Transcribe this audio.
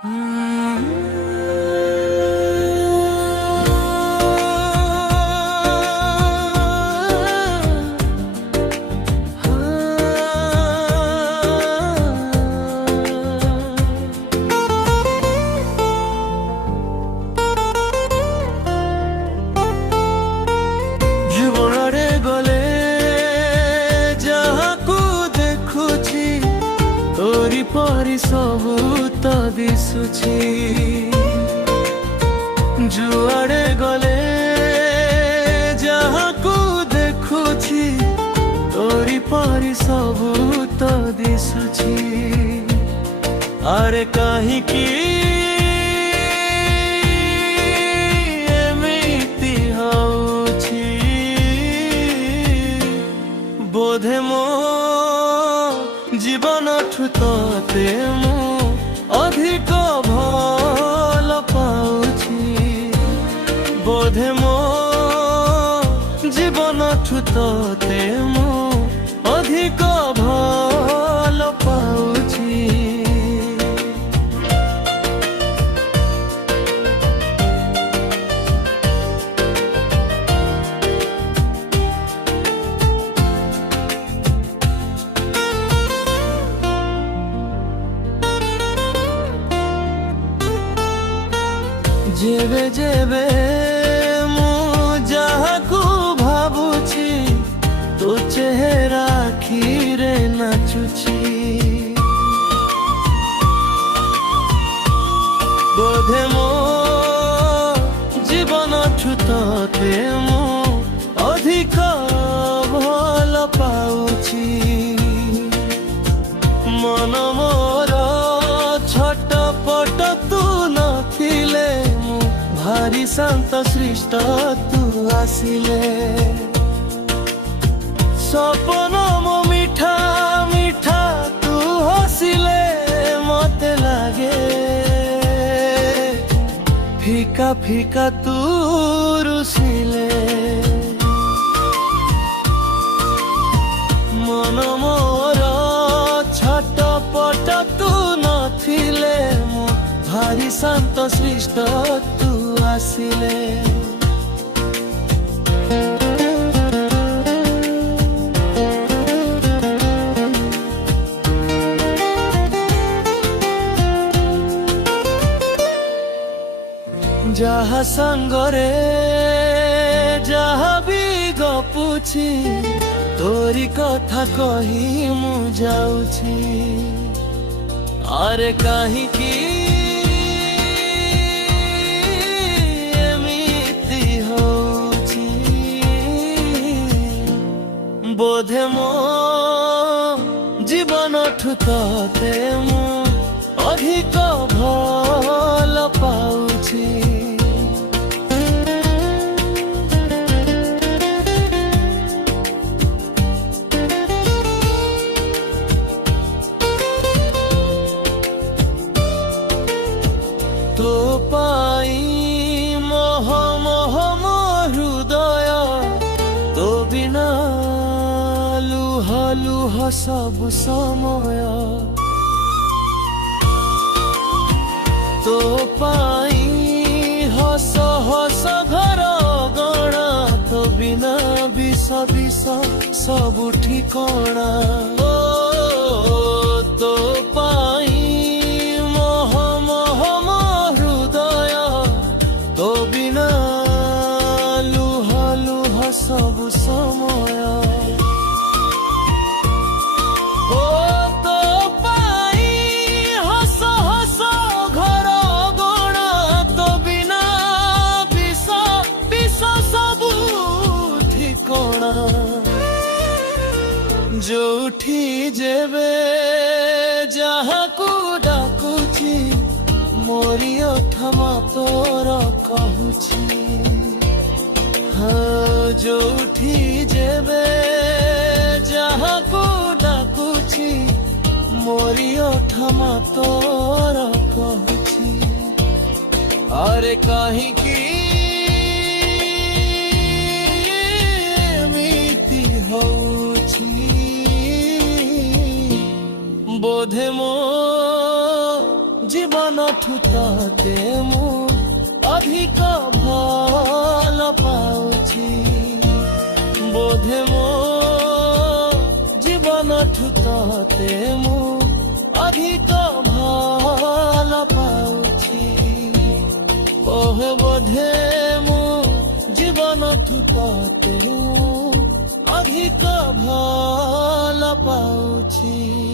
ଜୀବନରେ ଗଲେ ଯାହାକୁ ଦେଖୁଛି ତୋରି ପରି ସବୁ ତ ଦିଶୁଛି। ଯୁଆଡ଼େ ଗଲେ ଯାହାକୁ ଦେଖୁଛି ତୋରି ପରି ସବୁ ତ ଦିଶୁଛି। ଆରେ କାହିଁକି ଏମିତି ହଉଛି? ବୋଧେ ମୋ ଜୀବନଠୁ ତତେ ମୁଁ ଅଧିକ ଭଲ ପାଉଛି। ବୋଧେ ମୋ ଜୀବନଠୁ ତତେ ମୁଁ ଅଧିକ ଭଲ ପାଉଛି। ଯେବେ ଯେବେ ମୁଁ ଯାହାକୁ ଭାବୁଛି ତୋ ଚେହେରା ଆଖିରେ ନାଚୁଛି। ବୋଧେ ମୋ ଜୀବନଠୁ ତତେ ମୁଁ ଅଧିକ ଭଲ ପାଉଛି। ମନ ମୋର ଛଟପଟ ତୁ ନଥିଲେ ଭାରି ଶାନ୍ତ ସୃଷ୍ଟ ତୁ ଆସିଲେ। ସପନ ମୋ ମିଠା ମିଠା ତୁ ହସିଲେ ମତେ ଲାଗେ ଫିକା ଫିକା ତୁ ରୁସିଲେ। ମନ ମୋର ଛଟପଟ ତୁ ନଥିଲେ ମୁଁ ଭାରି ଶାନ୍ତ ସୃଷ୍ଟ ତୁ ଆସିଲେ। ଯାହା ସାଙ୍ଗରେ ଯାହା ବି ଗପୁଛି ତୋରି କଥା କହି ମୁଁ ଯାଉଛି। ଆରେ କାହିଁକି ବୋଧେ ମୋ ଜୀବନଠୁ ତତେ ମୁଁ ଅଧିକ ଭଲ ପାଉଛି। ତୋ ପାଇଁ ମୋହ ମୋହ ମୋ ହୃଦୟ ତୋ ବିନା ଲୁହ ସବୁ ସମୟ। ତୋ ପାଇଁ ହସ ହସ ଘର ଗଣା ତୋ ବିନା ବିଷ ବିଷ ସବୁ ଠିକଣା। ତୋ ପାଇଁ ମୋହ ମୋହ ମୋ ହୃଦୟ ତୋ ବିନା ଲୁହ ସବୁ ସମୟ। ଯୋଉଠି ଯେବେ ଯାହାକୁ ଡାକୁଛି ମୋରି ଓଠ ତୋର କହୁଛି। ଯୋଉଠି ଯେବେ ଯାହାକୁ ଡାକୁଛି ମୋରି ଓଠ ତୋର କହୁଛି। ଆରେ କାହିଁକି ଏମିତି ହଉଛି? ବୋଧେ ମୋ ଜୀବନ ଠୁ ତତେ ମୁଁ ଅଧିକ ଭଲ ପାଉଛି। ବୋଧେ ମୋ ଜୀବନଠୁ ତତେ ମୁଁ ଅଧିକ ଭଲ ପାଉଛି। ଓହେ ବୋଧେ ମୁଁ ଜୀବନଠୁ ତତେ ମୁଁ ଅଧିକ ଭଲ ପାଉଛି।